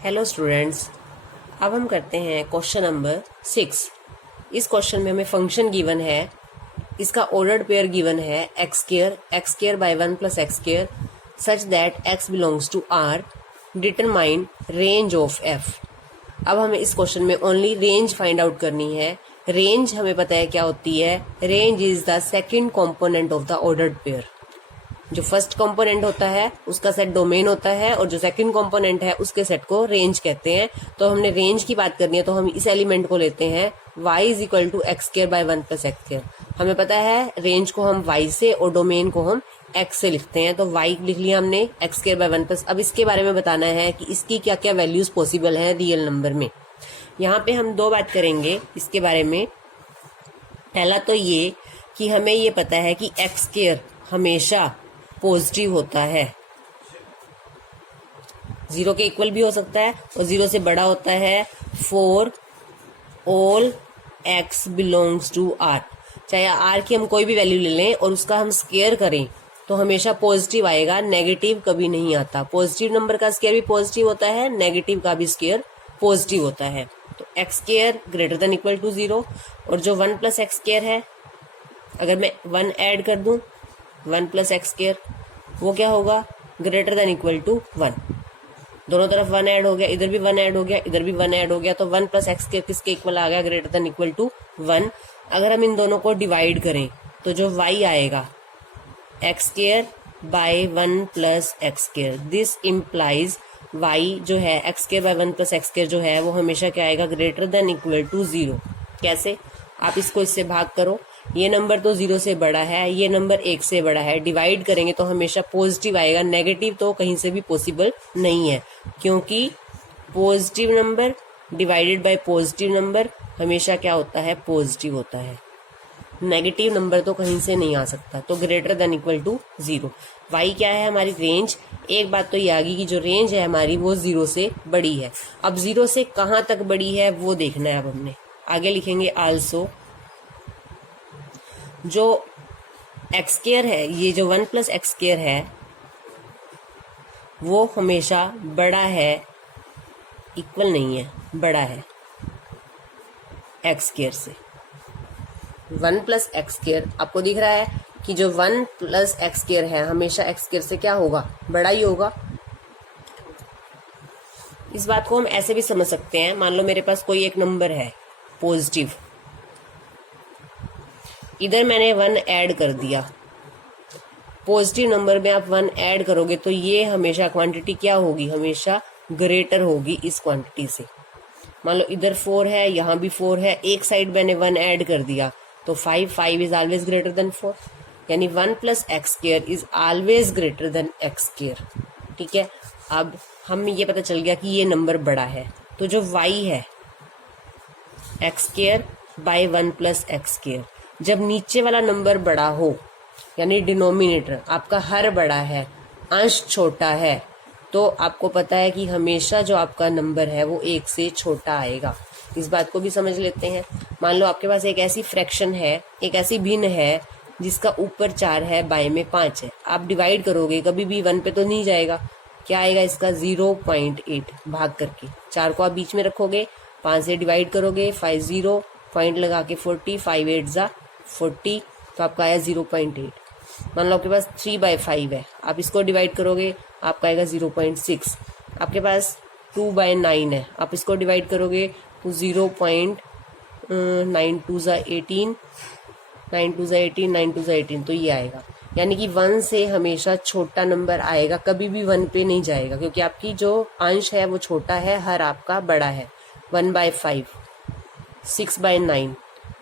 Hello students, अब हम करते हैं क्वेश्चन नंबर 6। इस क्वेश्चन में हमें फंक्शन गिवन है, इसका ऑर्डर्ड पेयर गिवन है x square by 1 plus x square such that x belongs to R, determine range of f. अब हमें इस क्वेश्चन में ओनली रेंज फाइंड आउट करनी है। रेंज हमें पता है क्या होती है, range is the second component of the ordered pair. जो फर्स्ट कंपोनेंट होता है उसका सेट डोमेन होता है और जो सेकंड कंपोनेंट है उसके सेट को रेंज कहते हैं। तो हमने रेंज की बात करनी है तो हम इस एलिमेंट को लेते हैं y is equal to x square by 1 plus x square. हमें पता है रेंज को हम y से और डोमेन को हम x से लिखते हैं, तो y लिख लिया हमने एक्स स्केयर बाय 1 प्लस। अब इसके बारे में बताना है कि इसकी क्या क्या वैल्यूज पॉसिबल है रियल नंबर में। यहाँ पे हम दो बात करेंगे इसके बारे में। पहला तो ये कि हमें ये पता है कि एक्स स्केयर हमेशा पॉजिटिव होता है, 0 के इक्वल भी हो सकता है और 0 से बड़ा होता है for all x belongs to r। चाहे r की हम कोई भी वैल्यू ले लें और उसका हम स्केयर करें तो हमेशा पॉजिटिव आएगा, नेगेटिव कभी नहीं आता। पॉजिटिव नंबर का स्केयर भी पॉजिटिव होता है, नेगेटिव का भी स्केयर पॉजिटिव होता है। तो x square greater than equal to 0 और जो 1 प्लस एक्स स्केयर है, अगर मैं 1 ऐड कर दूं 1 प्लस एक्स स्केयर, वो क्या होगा, ग्रेटर देन इक्वल टू 1। दोनों तरफ 1 ऐड हो गया, इधर भी 1 ऐड हो गया, इधर भी 1 ऐड हो गया, तो 1 प्लस एक्स स्केयर किसके इक्वल आ गया, ग्रेटर देन इक्वल टू 1। अगर हम इन दोनों को डिवाइड करें तो जो y आएगा x square by 1 plus x square, this implies y जो है x square by 1 plus x square जो है वो हमेशा क्या आएगा, ग्रेटर देन इक्वल टू 0। कैसे, आप इसको इससे भाग करो, ये नंबर तो 0 से बड़ा है, ये नंबर 1 से बड़ा है, डिवाइड करेंगे तो हमेशा पॉजिटिव आएगा, नेगेटिव तो कहीं से भी पॉसिबल नहीं है, क्योंकि positive number divided by positive number हमेशा क्या होता है, पॉजिटिव होता है। नेगेटिव नंबर तो कहीं से नहीं आ सकता, तो greater than equal to 0। y क्या है, हमारी रेंज। एक बात तो ये आ गई कि जो रेंज है हमारी वो 0 से बड़ी है। अब 0 से कहाँ तक बड़ी है वो देखना है। अब हमने आगे लिखेंगे आल्सो जो एक्स स्केयर है, ये जो 1 प्लस एक्स स्केयर है वो हमेशा बड़ा है, इक्वल नहीं है, बड़ा है एक्स स्केयर से। 1 प्लस एक्स स्केयर आपको दिख रहा है कि जो 1 प्लस एक्स स्केयर है हमेशा एक्स स्केयर से क्या होगा, बड़ा ही होगा। इस बात को हम ऐसे भी समझ सकते हैं, मान लो मेरे पास कोई एक नंबर है पॉजिटिव, इधर मैंने 1 ऐड कर दिया। पॉजिटिव नंबर में आप 1 ऐड करोगे तो ये हमेशा क्वांटिटी क्या होगी, हमेशा ग्रेटर होगी इस क्वांटिटी से। मान लो इधर 4 है, यहाँ भी 4 है, एक साइड मैंने 1 ऐड कर दिया तो 5 इज ऑलवेज ग्रेटर देन 4, यानी 1 plus x square is always greater than x square. ठीक है, अब हम ये पता चल गया कि ये नंबर बड़ा है। तो जो y है x square by 1 plus x square, जब नीचे वाला नंबर बड़ा हो यानी डिनोमिनेटर आपका हर बड़ा है, अंश छोटा है, तो आपको पता है कि हमेशा जो आपका नंबर है वो 1 से छोटा आएगा। इस बात को भी समझ लेते हैं। मान लो आपके पास एक ऐसी फ्रैक्शन है, एक ऐसी भिन्न है जिसका ऊपर 4 है, बाएं में 5 है। आप डिवाइड करोगे कभी भी 1 पे तो नहीं जाएगा, क्या आएगा इसका 0.8 भाग करके। 4 को आप बीच में रखोगे, 5 से डिवाइड करोगे, 5 0 पॉइंट लगा के 40, 5 8 जा 40, तो आपका आया 0.8। मान लो आपके पास 3/5 है, आप इसको डिवाइड करोगे आपका आएगा 0.6। आपके पास 2/9 है, आप इसको डिवाइड करोगे तो 0.9 2 जा 18, 9 2 जा 18, 9 2 जा 18, तो ये आएगा। यानी कि 1 से हमेशा छोटा नंबर आएगा, कभी भी 1 पे नहीं जाएगा, क्योंकि आपकी जो अंश है वो छोटा है, हर आपका बड़ा है। 1/5, 6/9,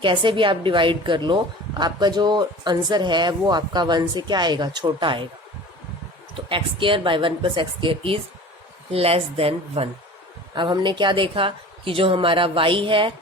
कैसे भी आप डिवाइड कर लो, आपका जो आंसर है वो आपका 1 से क्या आएगा, छोटा आएगा। तो x square by 1 plus x square is less than 1। अब हमने क्या देखा कि जो हमारा y है,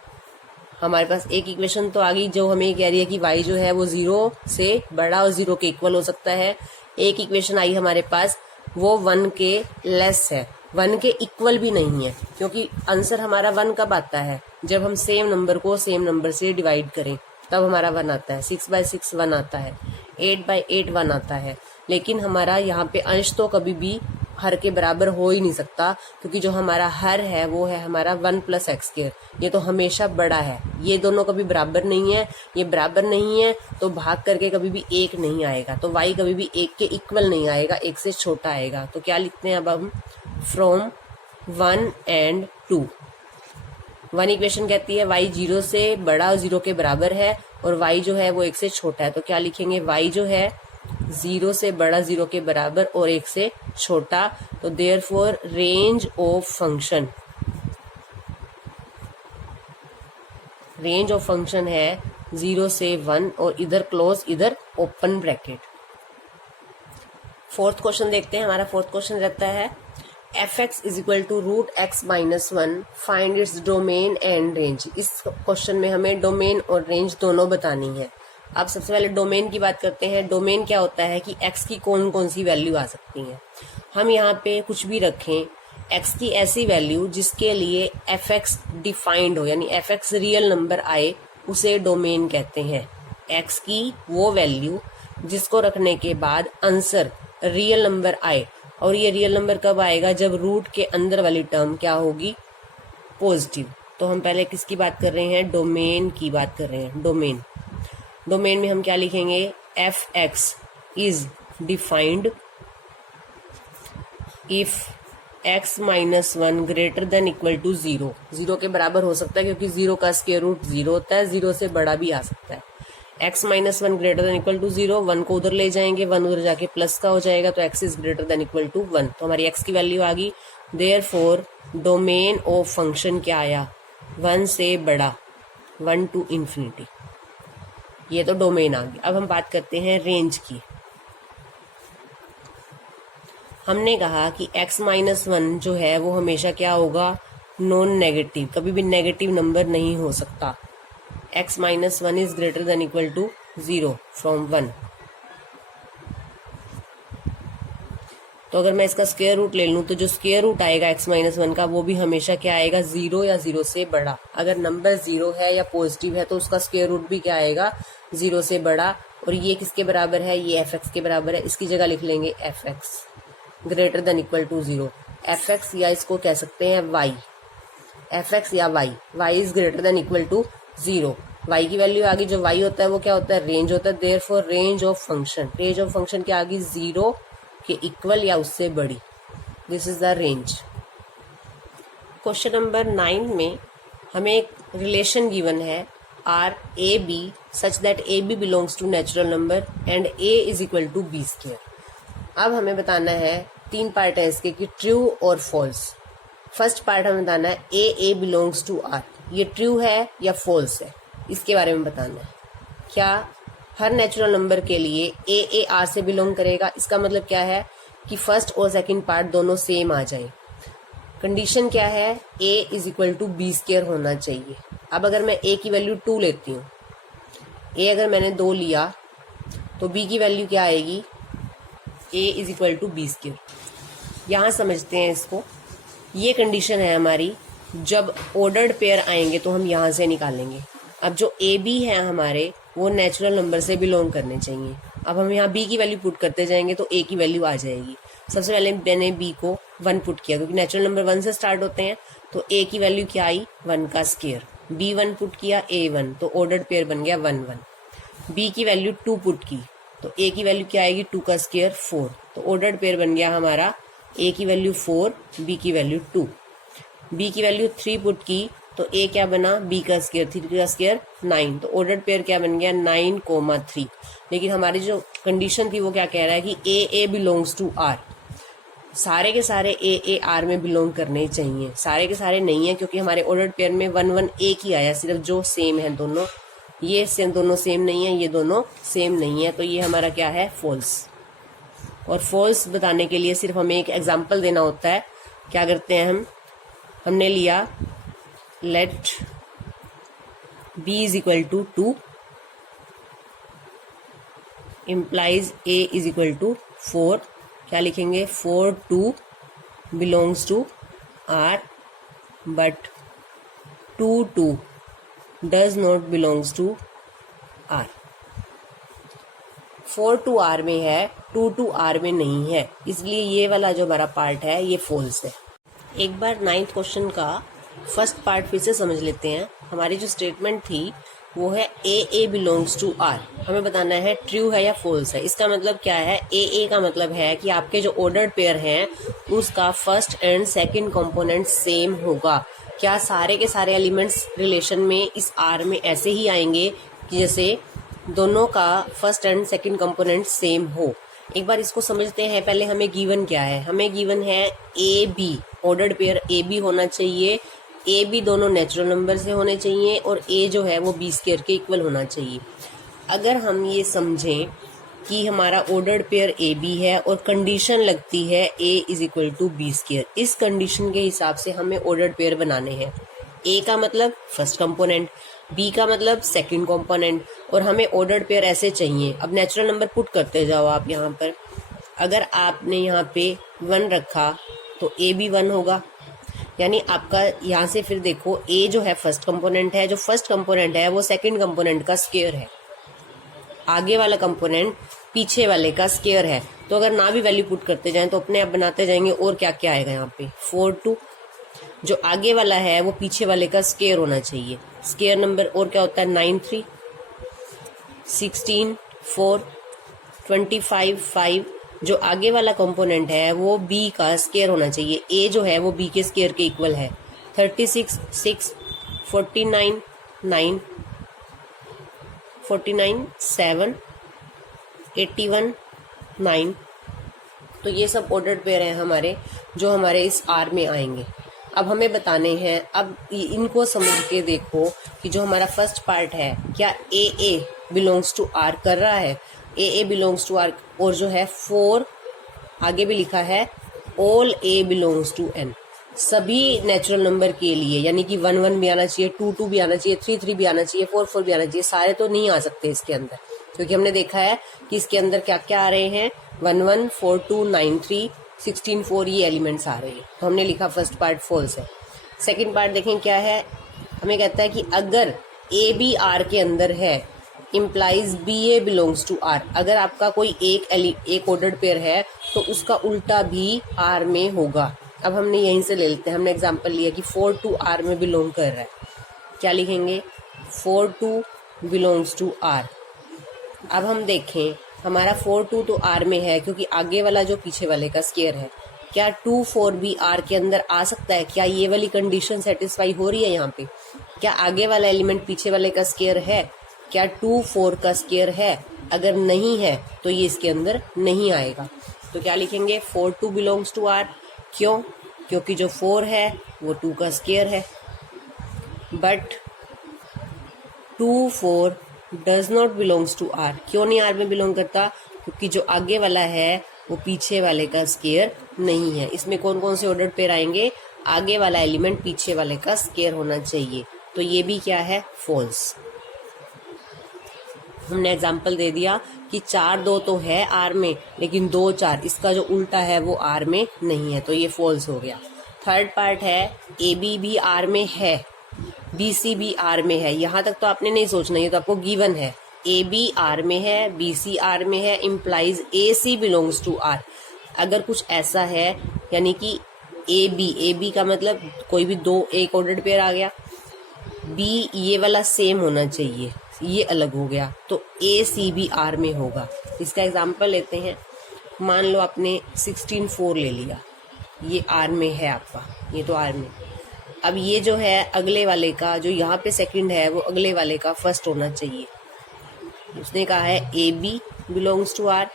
हमारे पास एक इक्वेशन तो आ गई जो हमें कह रही है कि y जो है वो 0 से बड़ा और 0 के इक्वल हो सकता है। एक इक्वेशन आई हमारे पास वो 1 के लेस है, 1 के इक्वल भी नहीं है, क्योंकि आंसर हमारा 1 कब आता है, जब हम सेम नंबर को सेम नंबर से डिवाइड करें, तब हमारा 1 आता है। 6/6 1 आता है, 8/8 1 आता है, लेकिन हमारा यहाँ पे अंश तो कभी भी हर के बराबर हो ही नहीं सकता, क्योंकि जो हमारा हर है वो है हमारा 1 + x²। ये तो हमेशा बड़ा है, ये दोनों कभी बराबर नहीं है, ये बराबर नहीं है तो भाग करके कभी भी 1 नहीं आएगा, तो y कभी भी 1 के इक्वल नहीं आएगा, 1 से छोटा आएगा। तो क्या लिखते हैं अब हम, फ्रॉम 1 and 2। 1 इक्वेशन कहती है y 0 से बड़ा और 0 के बराबर है, और y जो है वो 1 से छोटा है। तो क्या लिखेंगे, y जो है 0 से बड़ा, 0 के बराबर और 1 से छोटा। तो देयरफॉर रेंज ऑफ फंक्शन है 0 से 1, और इधर क्लोज इधर ओपन ब्रैकेट। फोर्थ क्वेश्चन देखते हैं। हमारा फोर्थ क्वेश्चन रहता है f(x) = (√x-1) find its domain and range. इस क्वेश्चन में हमें डोमेन और रेंज दोनों बतानी है। अब सबसे पहले डोमेन की बात करते हैं। डोमेन क्या होता है कि x की कौन कौन सी वैल्यू आ सकती हैं। हम यहाँ पे कुछ भी रखें, x की ऐसी वैल्यू जिसके लिए f(x) डिफाइंड हो, यानी f(x) रियल नंबर आए, उसे डोमेन कहते हैं। x की वो वैल्यू जिसको रखने के बाद आंसर रियल नंबर आए, और ये रियल नंबर कब आएगा, जब रूट के अंदर वाली टर्म क्या होगी, पॉजिटिव। तो हम पहले किसकी बात कर रहे हैं, डोमेन की बात कर रहे हैं। डोमेन में हम क्या लिखेंगे, f(x) is defined if x-1 greater than equal to 0। 0 के बराबर हो सकता है क्योंकि 0 का स्क्वायर रूट 0 होता है, 0 से बड़ा भी आ सकता है। x-1 greater than equal to 0, 1 को उधर ले जाएंगे, 1 उधर जाके प्लस का हो जाएगा, तो x is greater than equal to 1। तो हमारी x की वैल्यू आ गई। देयरफॉर डोमेन ऑफ फंक्शन क्या आया, 1 से बड़ा, 1 to ∞। ये तो डोमेन आ गया। अब हम बात करते हैं रेंज की। हमने कहा कि x-1 जो है वो हमेशा क्या होगा, नॉन नेगेटिव, कभी भी नेगेटिव नंबर नहीं हो सकता। x-1 is greater than equal to 0 from 1। तो अगर मैं इसका स्क्वायर रूट ले लूं तो जो स्क्वायर रूट आएगा x-1 का वो भी हमेशा क्या आएगा, 0 या 0 से बड़ा। अगर नंबर 0 है या पॉजिटिव है तो उसका स्क्वायर रूट भी क्या आएगा, 0 से बड़ा। और ये किसके बराबर है, ये f(x) के बराबर है। इसकी जगह लिख लेंगे f(x) greater than equal to 0। f(x) या इसको कह सकते हैं y, f(x) या y is greater than equal to 0। y की वैल्यू आ गई, जो y होता है वो क्या होता है, रेंज होता है। देयरफॉर रेंज ऑफ फंक्शन क्या आ गई, 0 के इक्वल या उससे बड़ी। This is the range. Question number 9 में हमें एक रिलेशन गिवन है RAB such that AB belongs to natural number and A is equal to B²। अब हमें बताना है, 3 पार्ट है इसके, कि ट्रू और फॉल्स। फर्स्ट पार्ट हमें बताना है A बिलोंग्स टू R, ये ट्रू है या फॉल्स है, इसके बारे में बताना है। क्या हर नेचुरल नंबर के लिए A R से बिलोंग करेगा, इसका मतलब क्या है कि फर्स्ट और सेकंड पार्ट दोनों सेम आ जाए। कंडीशन क्या है, A is equal to B² होना चाहिए। अब अगर मैं A की वैल्यू 2 लेती हूँ, A अगर मैंने 2 लिया तो B की वैल्यू क्या आएगी, A is equal to B²। यहाँ समझते हैं इसको। ये कंडीशन है हमारी, जब ऑर्डर्ड पेयर आएंगे तो हम यहाँ से निकालेंगे। अब जो AB है हमारे, वो नेचुरल नंबर से बिलोंग करने चाहिए। अब हम यहाँ B की वैल्यू पुट करते जाएंगे तो A की वैल्यू आ जाएगी। सबसे पहले मैंने B को 1 पुट किया, क्योंकि नेचुरल नंबर 1 से स्टार्ट होते हैं। तो A की वैल्यू क्या आई, 1 का स्क्वायर। B 1 पुट किया, A 1, तो ऑर्डर्ड पेयर बन गया 1 1। B की वैल्यू 2 पुट की तो A की वैल्यू क्या आएगी, 2 का स्क्वायर 4, तो ऑर्डर्ड पेयर बन गया हमारा A की वैल्यू 4, B की वैल्यू 2। B की वैल्यू 3 पुट की तो A क्या बना, B का स्क्वायर, 3 का स्क्वायर 9, तो ऑर्डर्ड पेयर क्या बन गया, 9,3। लेकिन हमारी जो कंडीशन थी वो क्या कह रहा है कि A बिलोंग्स टू R। सारे के सारे A R में बिलोंग करने चाहिए, सारे के सारे नहीं है, क्योंकि हमारे ऑर्डर्ड पेयर में 1 1 एक ही आया, सिर्फ जो सेम है दोनों, ये सेम दोनों सेम नहीं है, ये दोनों सेम नहीं है, तो ये हमारा क्या है, फॉल्स। और फॉल्स बताने के लिए सिर्फ हमें एक एग्जांपल देना होता है। क्या करते हैं हमने लिया let B is equal to 2 implies A is equal to 4। क्या लिखेंगे, 4 2 belongs to R but 2 2 does not belongs to R। 4 two R में है, 2 टू आर में नहीं है, इसलिए ये वाला जो हमारा पार्ट है ये फॉल्स है। एक बार 9th क्वेश्चन का फर्स्ट पार्ट फिर से समझ लेते हैं। हमारी जो स्टेटमेंट थी वो है ए बिलोंग्स टू आर। हमें बताना है ट्रू है या फॉल्स है। इसका मतलब क्या है, ए का मतलब है कि आपके जो ऑर्डर्ड पेयर हैं उसका first and second component same होगा। क्या सारे के सारे एलिमेंट्स रिलेशन में इस आर में ऐसे ही आएंगे कि जैसे दोनों का first and second component same हो। एक बार इसको समझते हैं। पहले हमें गिवन क्या है, हमें गिवन है A B, ordered pair A B होना चाहिए। ए बी दोनों नेचुरल नंबर से होने चाहिए और ए जो है वो बी स्क्वायर के इक्वल होना चाहिए। अगर हम ये समझें कि हमारा ऑर्डर्ड पेयर ए बी है और कंडीशन लगती है A is equal to B square, इस कंडीशन के हिसाब से हमें ऑर्डर्ड पेयर बनाने हैं। ए का मतलब फर्स्ट कंपोनेंट, बी का मतलब सेकंड कंपोनेंट, और हमें ऑर्डर्ड पेयर ऐसे चाहिए। अब नेचुरल नंबर पुट करते जाओ आप यहाँ पर। अगर आपने यहाँ पे 1 रखा तो ए भी 1 होगा, यानी आपका यहाँ से फिर देखो ए जो है फर्स्ट कंपोनेंट है, जो फर्स्ट कंपोनेंट है वो सेकंड कंपोनेंट का स्क्वायर है, आगे वाला कंपोनेंट पीछे वाले का स्क्वायर है। तो अगर ना भी वैल्यू पुट करते जाएं तो अपने आप बनाते जाएंगे। और क्या क्या आएगा यहाँ पे 4 2, जो आगे वाला है वो पीछे वाले का स्क्वायर होना चाहिए। स्क्वायर नंबर और क्या होता है 9 3, 16 4, 25 5, जो आगे वाला कंपोनेंट है वो बी का स्क्वायर होना चाहिए। ए जो है वो बी के स्क्वायर के इक्वल है। 36 6, 49 9, 49 7, 81 9। तो ये सब ऑर्डर्ड पेयर हैं हमारे, जो हमारे इस आर में आएंगे। अब हमें बताने हैं, अब इनको समझ के देखो कि जो हमारा फर्स्ट पार्ट है क्या ए बिलोंग्स टू आर कर रहा है। ए बिलोंग्स टू आर, और जो है 4 आगे भी लिखा है all A belongs to N, सभी नेचुरल नंबर के लिए, यानी कि 1 1 भी आना चाहिए, 2 2 भी आना चाहिए, 3 3 भी आना चाहिए, 4 4 भी आना चाहिए। सारे तो नहीं आ सकते इसके अंदर, क्योंकि हमने देखा है कि इसके अंदर क्या क्या आ रहे हैं 1 1 4 2 9 3 16 4, ये एलिमेंट्स आ रहे हैं। तो हमने लिखा फर्स्ट पार्ट फॉल्स है। सेकेंड पार्ट देखें क्या है, हमें कहता है कि अगर ए बी आर के अंदर है implies B A belongs to R. अगर आपका कोई एक ऑर्डर्ड पेयर है तो उसका उल्टा भी आर में होगा। अब हमने यहीं से ले लेते हैं, हमने एग्जांपल लिया कि 4 2 आर में बिलोंग कर रहा है। क्या लिखेंगे 4 2 बिलोंग्स टू आर। अब हम देखें हमारा 4 2 तो आर में है क्योंकि आगे वाला जो पीछे वाले का स्क्वायर है। क्या 2 4 भी आर के अंदर आ सकता है? क्या ये वाली कंडीशन सेटिस्फाई हो रही है यहाँ पे? क्या आगे वाला एलिमेंट पीछे वाले का स्क्वायर है? क्या 2 4 का स्क्वायर है? अगर नहीं है तो ये इसके अंदर नहीं आएगा। तो क्या लिखेंगे 4 2 बिलोंग्स टू आर। क्यों? क्योंकि जो 4 है वो 2 का स्क्वायर है। But 2 4 does not belongs to R. क्यों नहीं आर में बिलोंग करता? क्योंकि जो आगे वाला है वो पीछे वाले का स्क्वायर नहीं है। इसमें कौन कौन से ऑर्डर्ड पेयर आएंगे? आगे वाला एलिमेंट पीछे वाले का स्क्वायर होना चाहिए। तो ये भी क्या है? फॉल्स। हमने एग्जाम्पल दे दिया कि 4 2 तो है आर में, लेकिन 2 4 इसका जो उल्टा है वो आर में नहीं है, तो ये फॉल्स हो गया। थर्ड पार्ट है ए बी भी आर में है, बी सी भी आर में है। यहाँ तक तो आपने नहीं सोचना, ये तो आपको गिवन है। ए बी आर में है, बी सी आर में है, implies A C belongs to R. अगर कुछ ऐसा है यानी कि ए बी का मतलब कोई भी एक ऑर्डर्ड पेयर आ गया, बी ये वाला सेम होना चाहिए, ये अलग हो गया, तो ए सी भी आर में होगा। इसका एग्जांपल लेते हैं। मान लो आपने 16 4 ले लिया, ये आर में है आपका, ये तो आर में। अब ये जो है अगले वाले का, जो यहाँ पे सेकंड है वो अगले वाले का फर्स्ट होना चाहिए। उसने कहा है A B belongs to R,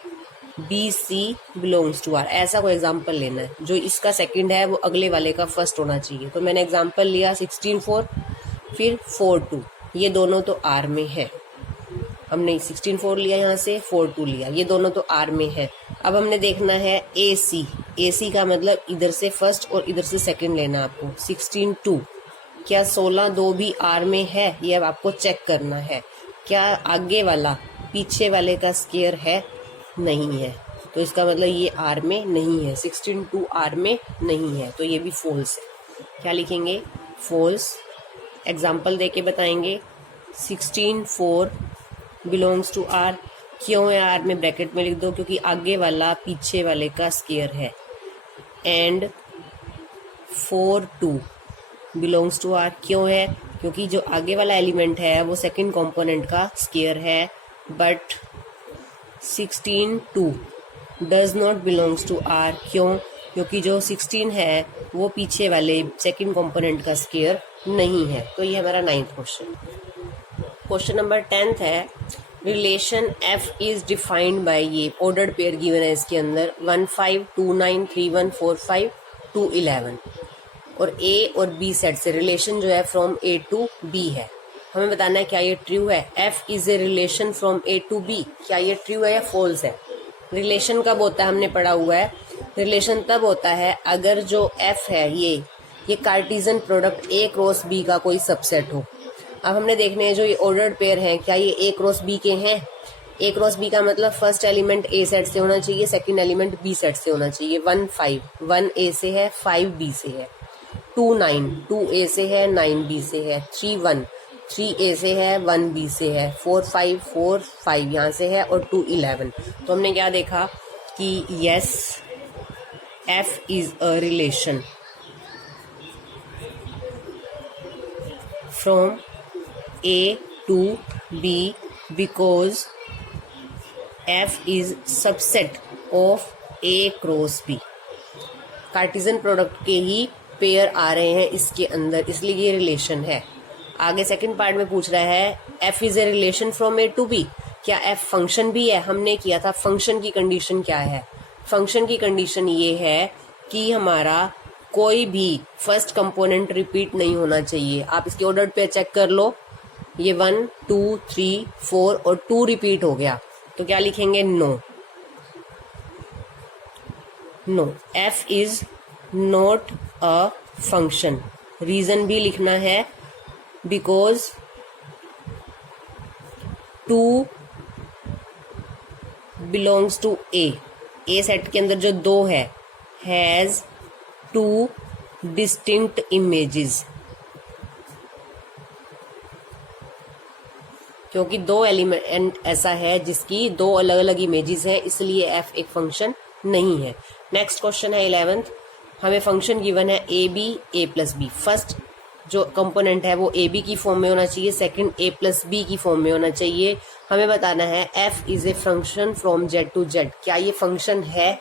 B C belongs to R. ऐसा कोई एग्जांपल लेना है, जो इसका सेकंड है वो अगले वाले का फर्स्ट होना चाहिए। तो मैंने एग्जांपल लिया 16 4, फिर 4 2, ये दोनों तो आर में है। हमने 16 4 लिया, यहाँ से 4 2 लिया, ये दोनों तो आर में है। अब हमने देखना है ए सी का मतलब इधर से फर्स्ट और इधर से सेकंड लेना आपको। 16 2, क्या 16 2 भी आर में है? ये अब आपको चेक करना है। क्या आगे वाला पीछे वाले का स्क्वायर है? नहीं है, तो इसका मतलब ये आर में नहीं है। 16 2 आर में नहीं है, तो ये भी फॉल्स है। क्या लिखेंगे? फॉल्स। एग्जाम्पल दे के बताएंगे। 16 4 बिलोंग्स टू आर। क्यों है आर में ब्रैकेट में लिख दो, क्योंकि आगे वाला पीछे वाले का स्केयर है। एंड 4 2 बिलोंग्स टू आर, क्यों है, क्योंकि जो आगे वाला एलिमेंट है वो सेकंड कंपोनेंट का स्केयर है। But 16 2 does not belongs to R, क्यों, क्योंकि जो 16 है वो पीछे वाले सेकंड कंपोनेंट का स्केयर नहीं है। तो ये हमारा 9th question. Question number 10th है, relation F is defined by, ये ऑर्डर्ड पेयर गिवन है इसके अंदर 1 5 2 9 3 1 4 5 2 11 और ए और बी सेट से रिलेशन जो है फ्रॉम ए टू बी है। हमें बताना है क्या ये ट्रू है। F is a relation from A to B, क्या ये ट्रू है या फॉल्स है। रिलेशन कब होता है, हमने पढ़ा हुआ है, रिलेशन तब होता है अगर जो एफ है ये Cartesian product A cross B का कोई सबसेट हो। अब हमने देखने हैं जो ये ऑर्डर्ड पेयर हैं क्या ये ए क्रॉस बी के हैं। ए क्रॉस बी का मतलब फर्स्ट एलिमेंट ए सेट से होना चाहिए, सेकंड एलिमेंट बी सेट से होना चाहिए। 1 5 1 ए से है, 5 बी से है। 2 9 2 ए से है, 9 बी से है। 3 1 3 ए से है, 1 बी से है। 4 5 4 5 यहाँ से है और 2 11। तो हमने क्या देखा कि yes F is a relation from A to B because F is subset of A cross B। Cartesian product के ही पेयर आ रहे हैं इसके अंदर, इसलिए ये रिलेशन है। आगे सेकंड पार्ट में पूछ रहा है F is a relation from A to B, क्या F फंक्शन भी है। हमने किया था फंक्शन की कंडीशन क्या है। फंक्शन की कंडीशन ये है कि हमारा कोई भी फर्स्ट कंपोनेंट रिपीट नहीं होना चाहिए। आप इसके ऑर्डर पे चेक कर लो, ये 1 2 3 4 और 2 रिपीट हो गया, तो क्या लिखेंगे, no no f is not a function. Reason भी लिखना है because 2 belongs to A set के अंदर जो 2 है हैज 2 डिस्टिंक्ट इमेजेस, क्योंकि 2 एलिमेंट ऐसा है जिसकी 2 अलग अलग इमेजेस हैं, इसलिए एफ एक फंक्शन नहीं है। नेक्स्ट क्वेश्चन है 11th, हमें फंक्शन गिवन है A B A plus B. First जो कंपोनेंट है वो ए बी की फॉर्म में होना चाहिए, सेकंड ए प्लस बी की फॉर्म में होना चाहिए। हमें बताना है f is a function from Z to Z, क्या ये फंक्शन है।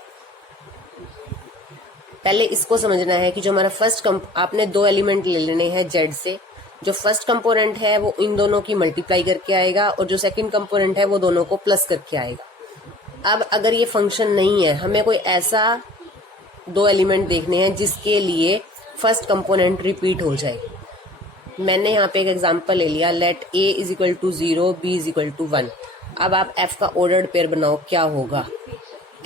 पहले इसको समझना है कि जो हमारा फर्स्ट आपने 2 एलिमेंट ले लेने हैं जेड से, जो फर्स्ट कंपोनेंट है वो इन दोनों की मल्टीप्लाई करके आएगा और जो सेकंड कंपोनेंट है वो दोनों को प्लस करके आएगा। अब अगर ये फंक्शन नहीं है, हमें कोई ऐसा 2 एलिमेंट देखने हैं जिसके लिए फर्स्ट कंपोनेंट रिपीट हो जाए। मैंने यहाँ पे एक एग्जांपल ले लिया, let a is equal to 0 b is equal to 1। अब आप f का ऑर्डर्ड पेयर बनाओ, क्या होगा।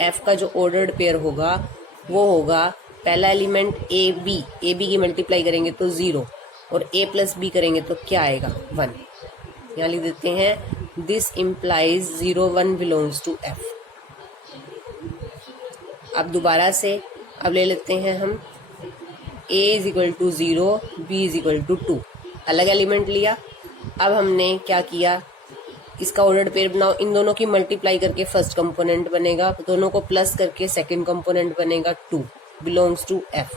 f का जो ऑर्डर्ड पेयर होगा वो होगा पहला एलिमेंट ए बी की मल्टीप्लाई करेंगे तो 0 और a प्लस बी करेंगे तो क्या आएगा, 1। यहाँ लिख देते हैं this implies 0 1 belongs to f। अब दोबारा से अब ले लेते हैं हम a is equal to 0 b is equal to 2, अलग एलिमेंट लिया। अब हमने क्या किया, इसका ऑर्डर्ड पेयर बनाओ, इन दोनों की मल्टीप्लाई करके फर्स्ट कंपोनेंट बनेगा, दोनों को प्लस करके सेकंड कंपोनेंट बनेगा 2 बिलोंग्स टू f।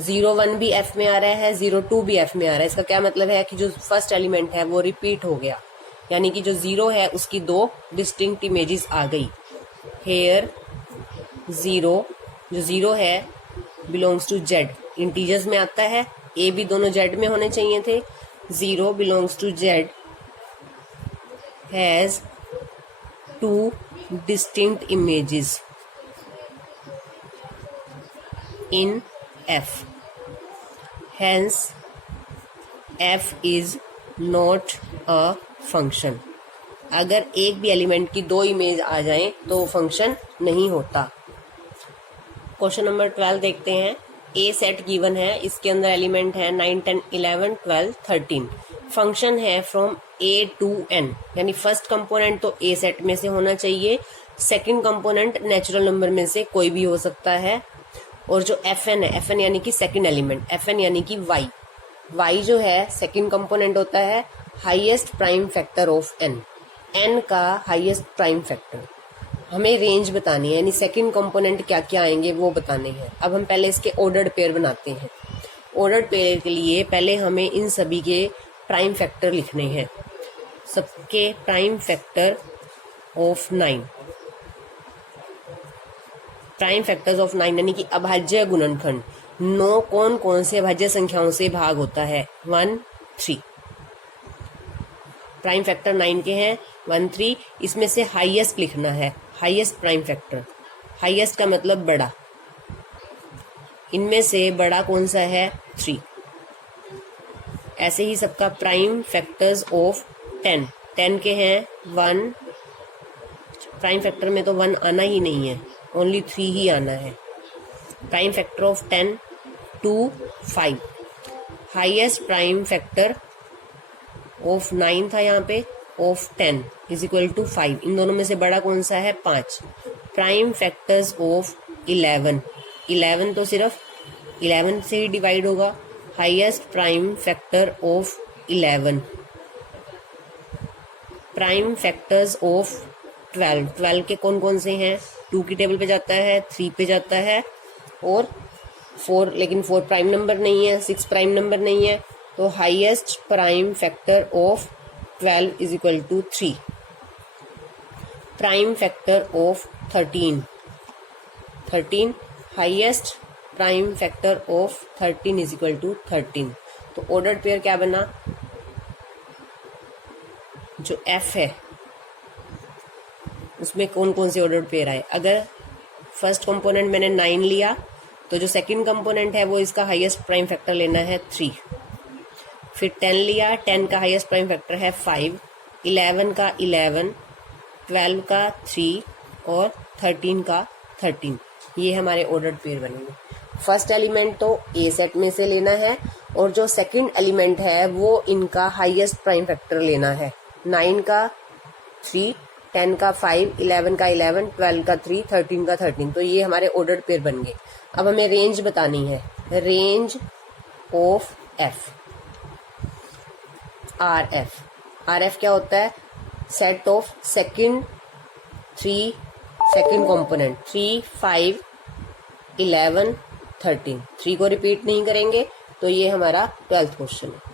0 1 भी f में आ रहा है, 0 2 भी f में आ रहा है। इसका क्या मतलब है कि जो फर्स्ट एलिमेंट है वो रिपीट हो गया, यानी कि जो 0 है उसकी 2 डिस्टिंक्ट इमेजेस आ गई। हेयर 0 जो 0 है बिलोंग्स टू z, इंटीजर्स में आता है, a भी दोनों z में होने चाहिए थे। 0 belongs to z has 2 distinct images in f, hence f is not a function। अगर एक भी एलिमेंट की 2 इमेज आ जाएं तो फंक्शन नहीं होता। क्वेश्चन नंबर 12 देखते हैं। ए सेट गिवन है, इसके अंदर एलिमेंट है 9 10 11 12 13। फंक्शन है फ्रॉम ए टू एन, यानी फर्स्ट कंपोनेंट तो ए सेट में से होना चाहिए, सेकंड कंपोनेंट नेचुरल नंबर में से कोई भी हो सकता है। और जो एफ एन है, एफ एन यानी कि सेकंड एलिमेंट, एफ एन यानी कि वाई, वाई जो है सेकंड कंपोनेंट होता है highest prime factor of n. n का हाईएस्ट प्राइम फैक्टर, हमें रेंज बतानी है, यानी सेकंड कंपोनेंट क्या क्या आएंगे वो बताने हैं। अब हम पहले इसके ऑर्डर्ड पेयर बनाते हैं। ऑर्डर्ड पेयर के लिए पहले हमें इन सभी के प्राइम फैक्टर लिखने हैं। सबके prime factor of 9, prime factors of 9 यानी कि अभाज्य गुणनखंड। 9 कौन कौन से अभाज्य संख्याओं से भाग होता है? 1, 3। प्राइम फैक्टर 9 के हैं 1, 3। इसमें से हाईएस्ट लिखना है, हाईएस्ट प्राइम फैक्टर। हाईएस्ट का मतलब बड़ा, इनमें से बड़ा कौन सा है? 3। ऐसे ही सबका प्राइम फैक्टर्स ऑफ 10, 10 के हैं 1। प्राइम फैक्टर में तो 1 आना ही नहीं है, ओनली 3 ही आना है। Prime factor of 10 2, 5। Highest prime factor of 9 था यहाँ पे, ऑफ 10 इज इक्वल टू 5। इन दोनों में से बड़ा कौन सा है? 5। प्राइम फैक्टर्स ऑफ 11, 11 तो सिर्फ 11 से ही डिवाइड होगा। Highest prime factor of 11। Prime factors of 12, 12 के कौन कौन से हैं? 2 की टेबल पे जाता है, 3 पे जाता है और 4, लेकिन 4 प्राइम नंबर नहीं है, 6 प्राइम नंबर नहीं है। तो highest prime factor of 12 is equal to 3। Prime factor of 13, 13। Highest prime factor of 13 is equal to 13। तो ऑर्डर्ड पेयर क्या बना? जो F है उसमें कौन कौन से ऑर्डर्ड पेयर आए? अगर फर्स्ट कंपोनेंट मैंने 9 लिया तो जो सेकंड कंपोनेंट है वो इसका हाईएस्ट प्राइम फैक्टर लेना है 3। फिर 10 लिया, 10 का हाईएस्ट प्राइम फैक्टर है 5। 11 का 11, 12 का 3 और 13 का 13। ये हमारे ऑर्डर्ड पेयर बनेंगे। फर्स्ट एलिमेंट तो ए सेट में से लेना है और जो सेकंड एलिमेंट है वो इनका हाईएस्ट प्राइम फैक्टर लेना है। 9 का 3, 10 का 5, 11 का 11, 12 का 3, 13 का 13। तो ये हमारे ऑर्डर्ड पेयर बन गए। अब हमें रेंज बतानी है, range of F, R F. R F क्या होता है? Set of second 3 second component 3, 5, 11, 13। 3 को रिपीट नहीं करेंगे तो ये हमारा 12th क्वेश्चन है।